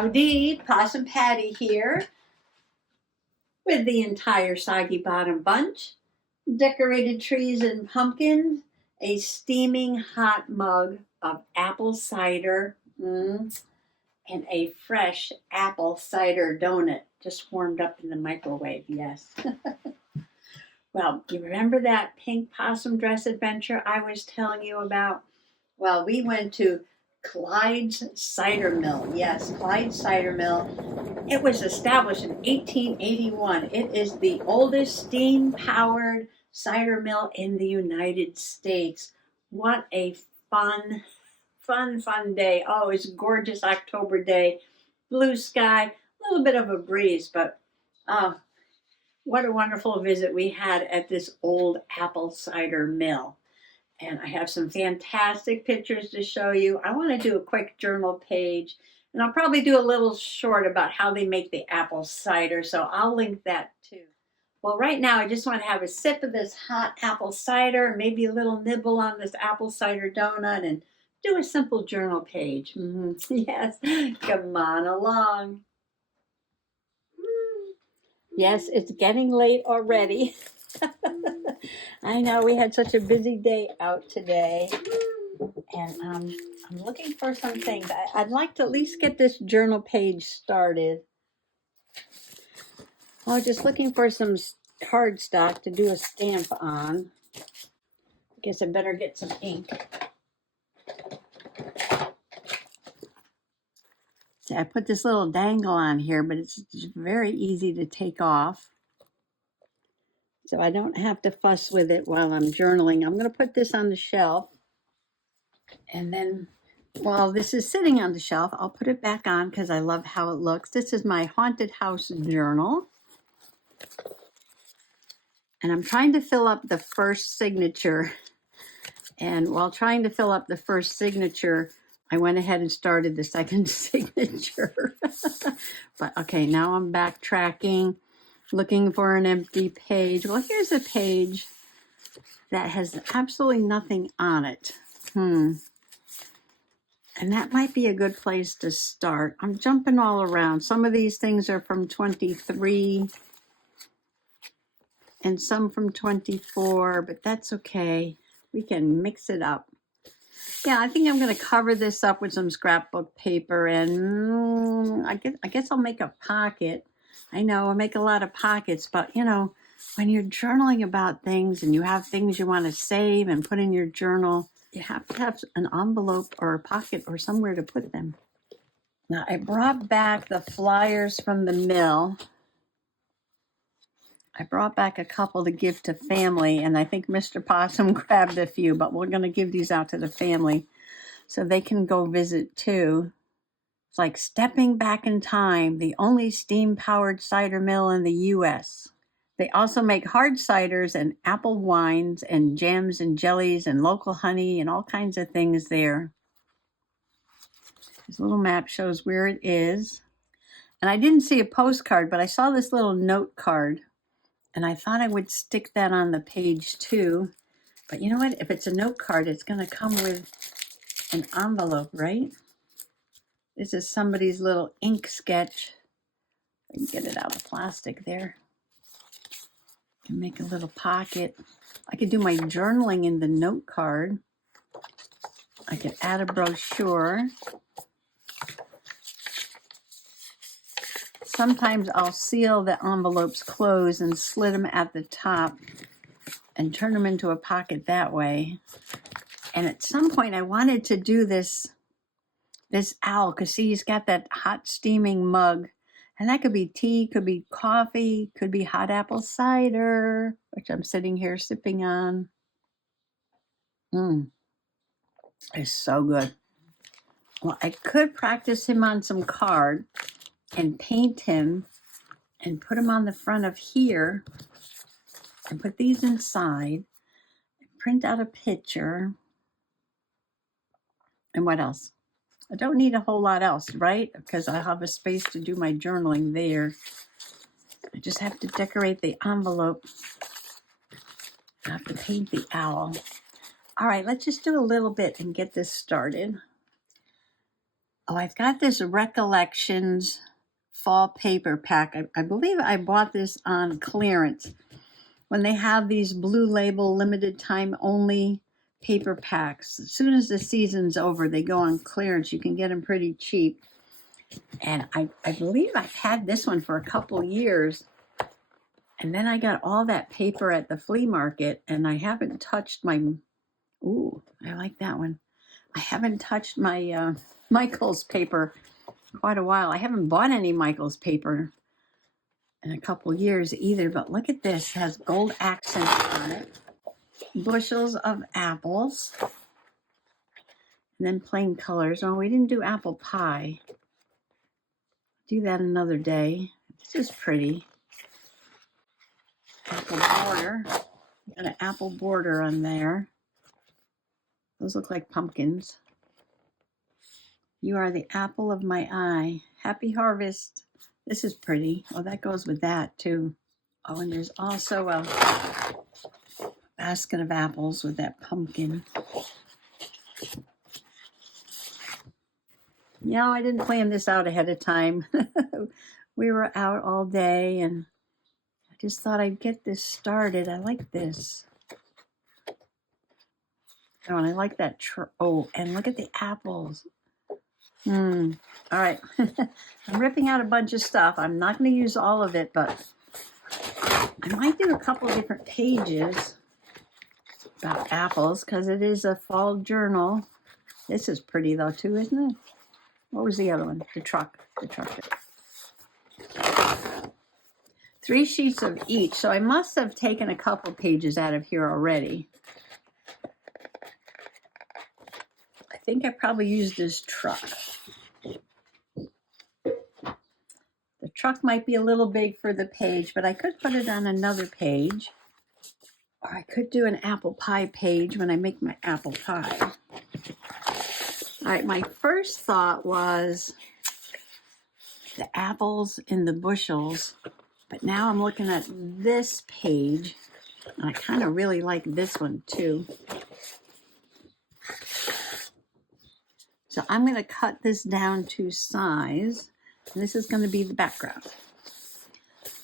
Howdy, Possum Patty here with the entire Soggy Bottom bunch, decorated trees and pumpkins, a steaming hot mug of apple cider, and a fresh apple cider donut just warmed up in the microwave, yes. Well, you remember that pink possum dress adventure I was telling you about? Well, we went to Clyde's Cider Mill. Yes, Clyde Cider Mill. It was established in 1881. It is the oldest steam-powered cider mill in the United States. What a fun day. Oh, it's a gorgeous October day. Blue sky, a little bit of a breeze, but what a wonderful visit we had at this old apple cider mill. And I have some fantastic pictures to show you. I want to do a quick journal page, and I'll probably do a little short about how they make the apple cider, so I'll link that too. Well, right now I just want to have a sip of this hot apple cider, maybe a little nibble on this apple cider donut, and do a simple journal page. Yes, come on along. Yes, it's getting late already. I know we had such a busy day out today, and I'm looking for some things. I'd like to at least get this journal page started. Well, just looking for some cardstock to do a stamp on. I guess I better get some ink. See, I put this little dangle on here, but it's very easy to take off. So I don't have to fuss with it while I'm journaling. I'm going to put this on the shelf. And then while this is sitting on the shelf, I'll put it back on because I love how it looks. This is my haunted house journal. And I'm trying to fill up the first signature. And while trying to fill up the first signature, I went ahead and started the second signature. But okay, now I'm backtracking, looking for an empty page. Well, here's a page that has absolutely nothing on it. And that might be a good place to start. I'm jumping all around. Some of these things are from 23 and some from 24, but that's okay. We can mix it up. Yeah, I think I'm going to cover this up with some scrapbook paper, and I guess I'll make a pocket. I know I make a lot of pockets, but you know, when you're journaling about things and you have things you want to save and put in your journal, you have to have an envelope or a pocket or somewhere to put them. Now, I brought back the flyers from the mill. I brought back a couple to give to family, and I think Mr. Possum grabbed a few, but we're going to give these out to the family so they can go visit too. It's like stepping back in time, the only steam-powered cider mill in the U.S. They also make hard ciders and apple wines and jams and jellies and local honey and all kinds of things there. This little map shows where it is. And I didn't see a postcard, but I saw this little note card. And I thought I would stick that on the page too. But you know what? If it's a note card, it's going to come with an envelope, right? This is somebody's little ink sketch. I can get it out of plastic there. I can make a little pocket. I could do my journaling in the note card. I could add a brochure. Sometimes I'll seal the envelopes closed and slit them at the top and turn them into a pocket that way. And at some point I wanted to do this owl, because see, he's got that hot steaming mug. And that could be tea, could be coffee, could be hot apple cider, which I'm sitting here sipping on. It's so good. Well, I could practice him on some card and paint him and put him on the front of here and put these inside, print out a picture. And what else? I don't need a whole lot else, right? Because I have a space to do my journaling there. I just have to decorate the envelope. I have to paint the owl. All right, let's just do a little bit and get this started. Oh, I've got this Recollections fall paper pack. I believe I bought this on clearance when they have these Blue Label limited time only paper packs. As soon as the season's over, they go on clearance. You can get them pretty cheap. And I believe I've had this one for a couple years. And then I got all that paper at the flea market, and I haven't touched my, ooh, I like that one. I haven't touched my Michael's paper quite a while. I haven't bought any Michael's paper in a couple years either, but look at this. It has gold accents on it. Bushels of apples. And then plain colors. Oh, we didn't do apple pie. Do that another day. This is pretty. Apple border. Got an apple border on there. Those look like pumpkins. You are the apple of my eye. Happy harvest. This is pretty. Oh, that goes with that too. Oh, and there's also a basket of apples with that pumpkin. Yeah, I didn't plan this out ahead of time. We were out all day and I just thought I'd get this started. I like this. Oh, and I like that. Oh, and look at the apples. All right. I'm ripping out a bunch of stuff. I'm not going to use all of it, but I might do a couple of different pages about apples because it is a fall journal. This is pretty though too, isn't it? What was the other one? The truck. 3 sheets of each. So I must have taken a couple pages out of here already. I think I probably used this truck. The truck might be a little big for the page, but I could put it on another page. Or I could do an apple pie page when I make my apple pie. All right, my first thought was the apples in the bushels, but now I'm looking at this page, and I kind of really like this one too. So I'm going to cut this down to size, and this is going to be the background.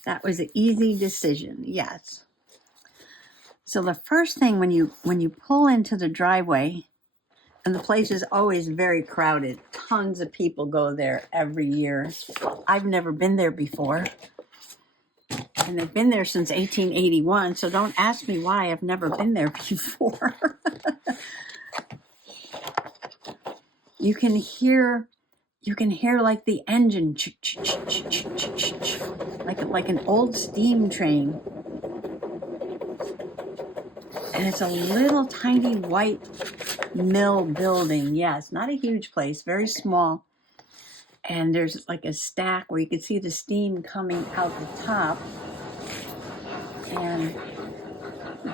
That was an easy decision, yes. So the first thing when you pull into the driveway, and the place is always very crowded. Tons of people go there every year. I've never been there before. And they've been there since 1881, so don't ask me why I've never been there before. You can hear like the engine, like an old steam train. And it's a little tiny white mill building. Yeah, it's not a huge place, very small. And there's like a stack where you can see the steam coming out the top. And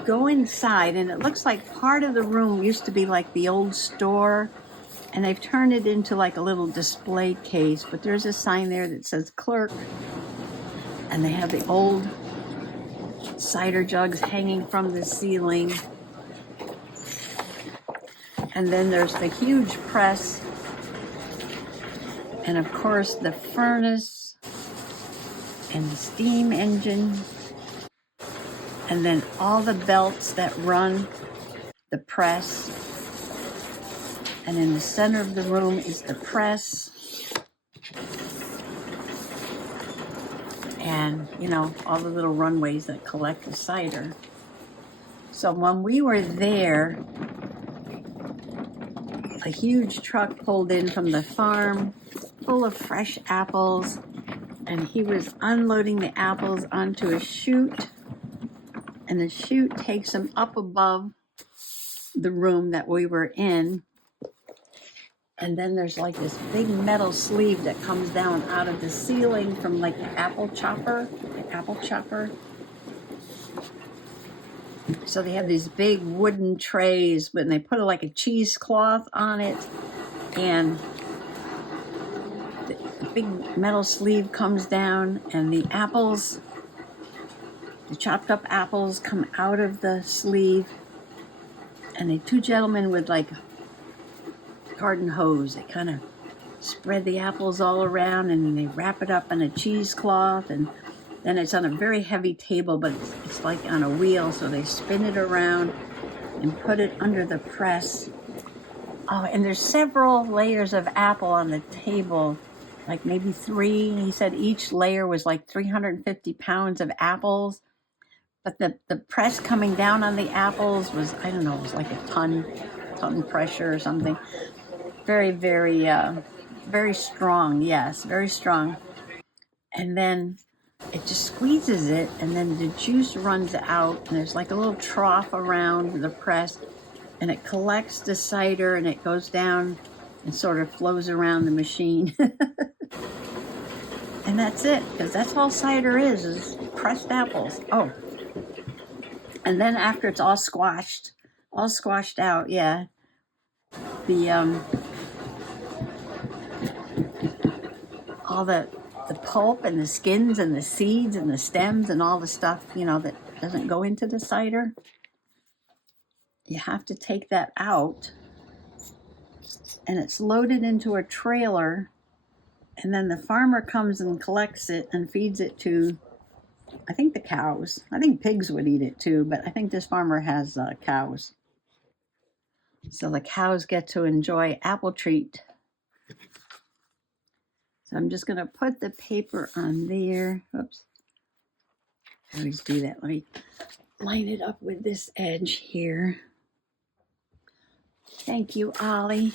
go inside, and it looks like part of the room used to be like the old store, and they've turned it into like a little display case. But there's a sign there that says clerk, and they have the old cider jugs hanging from the ceiling. And then there's the huge press, and of course the furnace and the steam engine, and then all the belts that run the press. And in the center of the room is the press. And, you know, all the little runways that collect the cider. So when we were there, a huge truck pulled in from the farm full of fresh apples, and he was unloading the apples onto a chute, and the chute takes them up above the room that we were in. And then there's like this big metal sleeve that comes down out of the ceiling from like the apple chopper. So they have these big wooden trays, but they put like a cheesecloth on it, and the big metal sleeve comes down, and the apples, the chopped up apples, come out of the sleeve, and the two gentlemen with like garden hose, they kind of spread the apples all around, and they wrap it up in a cheesecloth, and then it's on a very heavy table, but it's like on a wheel, so they spin it around and put it under the press. Oh, and there's several layers of apple on the table, like maybe 3. He said each layer was like 350 pounds of apples, but the press coming down on the apples was, I don't know, it was like a ton pressure or something. Very, very, very strong. Yes, very strong. And then it just squeezes it, and then the juice runs out, and there's like a little trough around the press, and it collects the cider, and it goes down and sort of flows around the machine. And that's it, because that's all cider is pressed apples. Oh, and then after it's all squashed out, yeah, the all the pulp and the skins and the seeds and the stems and all the stuff, you know, that doesn't go into the cider, you have to take that out, and it's loaded into a trailer, and then the farmer comes and collects it and feeds it to, I think, the cows. I think pigs would eat it too, but I think this farmer has cows. So the cows get to enjoy apple treat. So I'm just going to put the paper on there. Oops. I always do that. Let me line it up with this edge here. Thank you, Ollie.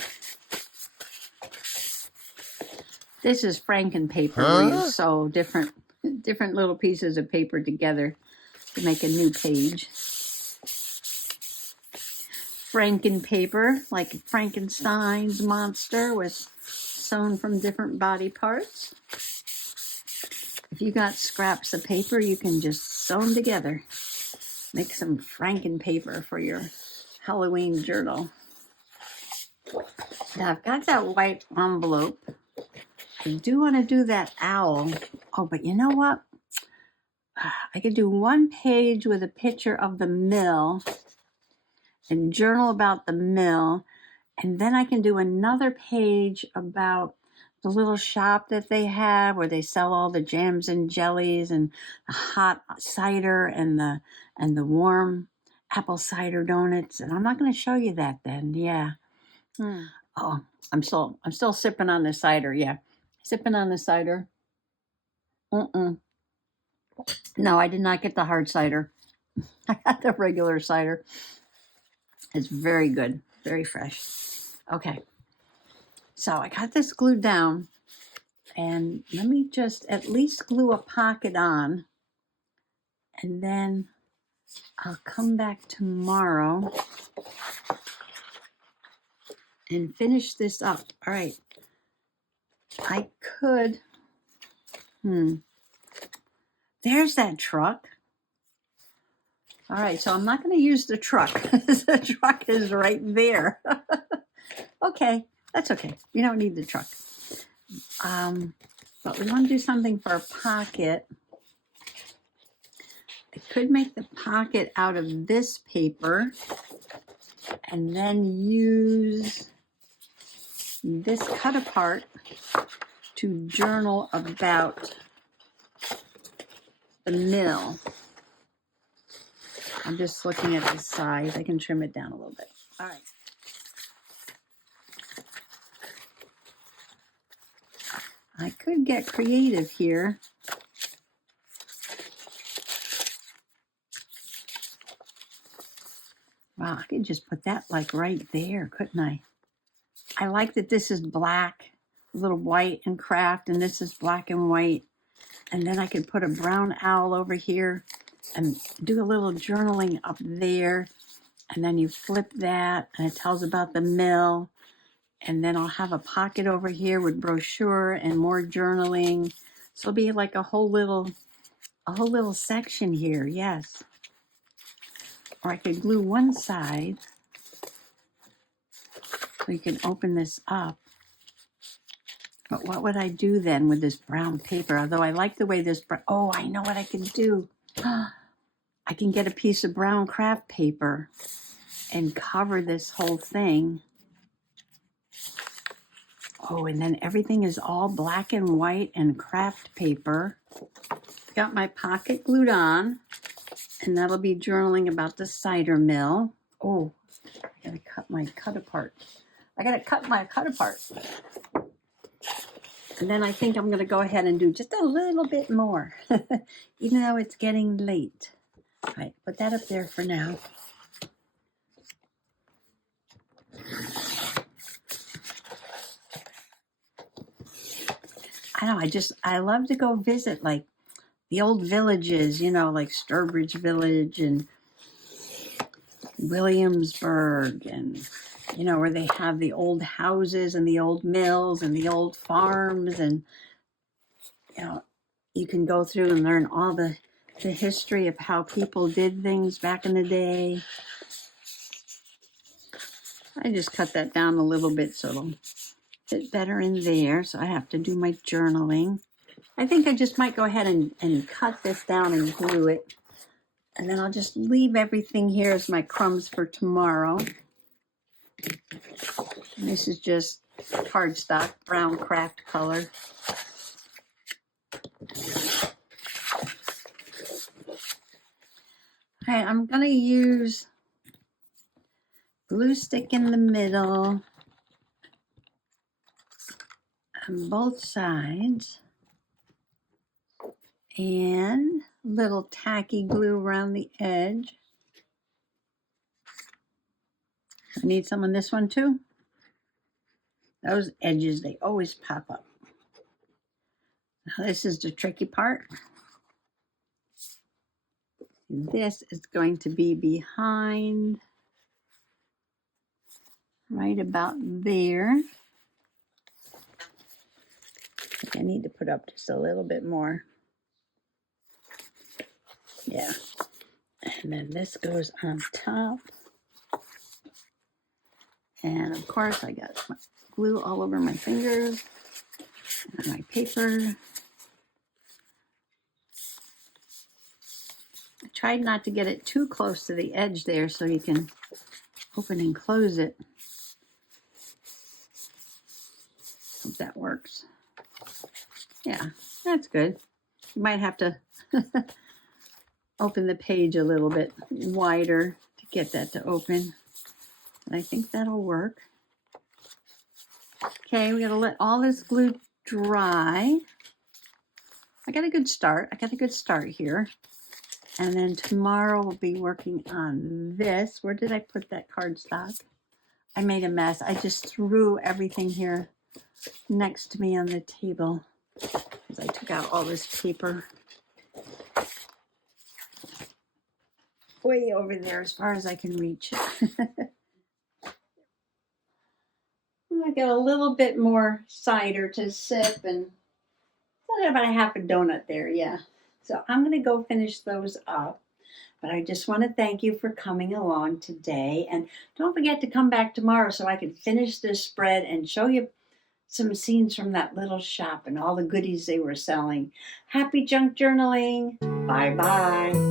This is Franken paper. Where you sew different little pieces of paper together to make a new page. Franken paper, like Frankenstein's monster, was sewn from different body parts. If you got scraps of paper, you can just sew them together. Make some Franken paper for your Halloween journal. Now I've got that white envelope. I do want to do that owl. Oh, but you know what? I could do one page with a picture of the mill and journal about the mill. And then I can do another page about the little shop that they have where they sell all the jams and jellies and the hot cider and the warm apple cider donuts. And I'm not going to show you that then. Yeah. Oh, I'm still sipping on the cider. Yeah. Sipping on the cider. No, I did not get the hard cider. I got the regular cider. It's very good. Very fresh. Okay. So I got this glued down, and let me just at least glue a pocket on, and then I'll come back tomorrow and finish this up. All right. I could, there's that truck. All right, so I'm not going to use the truck. The truck is right there. Okay, that's okay. You don't need the truck. But we want to do something for a pocket. I could make the pocket out of this paper and then use this cut apart to journal about the mill. I'm just looking at the size. I can trim it down a little bit. All right. I could get creative here. Wow, I could just put that like right there, couldn't I? I like that this is black, a little white and craft, and this is black and white. And then I could put a brown owl over here and do a little journaling up there. And then you flip that and it tells about the mill. And then I'll have a pocket over here with brochure and more journaling. So it'll be like a whole little section here, yes. Or I could glue one side so you can open this up. But what would I do then with this brown paper? Although I like the way this, oh, I know what I can do. I can get a piece of brown craft paper and cover this whole thing. Oh, and then everything is all black and white and craft paper. Got my pocket glued on, and that'll be journaling about the cider mill. Oh, I gotta cut my cut apart. I gotta cut my cut apart. And then I think I'm gonna go ahead and do just a little bit more, even though it's getting late. All right, put that up there for now. I know, I love to go visit like the old villages, you know, like Sturbridge Village and Williamsburg, and, you know, where they have the old houses and the old mills and the old farms, and, you know, you can go through and learn all the history of how people did things back in the day. I just cut that down a little bit so it'll fit better in there. So I have to do my journaling. I think I just might go ahead and cut this down and glue it. And then I'll just leave everything here as my crumbs for tomorrow. And this is just cardstock, brown craft color. All right, I'm gonna use glue stick in the middle on both sides, and little tacky glue around the edge. I need some on this one too. Those edges, they always pop up. Now this is the tricky part. This is going to be behind, right about there. I need to put up just a little bit more. Yeah. And then this goes on top. And of course I got my glue all over my fingers and my paper. I tried not to get it too close to the edge there so you can open and close it. Hope that works. Yeah, that's good. You might have to open the page a little bit wider to get that to open. But I think that'll work. Okay, we gotta let all this glue dry. I got a good start. Here. And then tomorrow we'll be working on this. Where did I put that cardstock? I made a mess. I just threw everything here next to me on the table because I took out all this paper. Way over there as far as I can reach. I got a little bit more cider to sip, and about a half a donut there, yeah. So I'm going to go finish those up. But I just want to thank you for coming along today. And don't forget to come back tomorrow so I can finish this spread and show you some scenes from that little shop and all the goodies they were selling. Happy junk journaling. Bye-bye.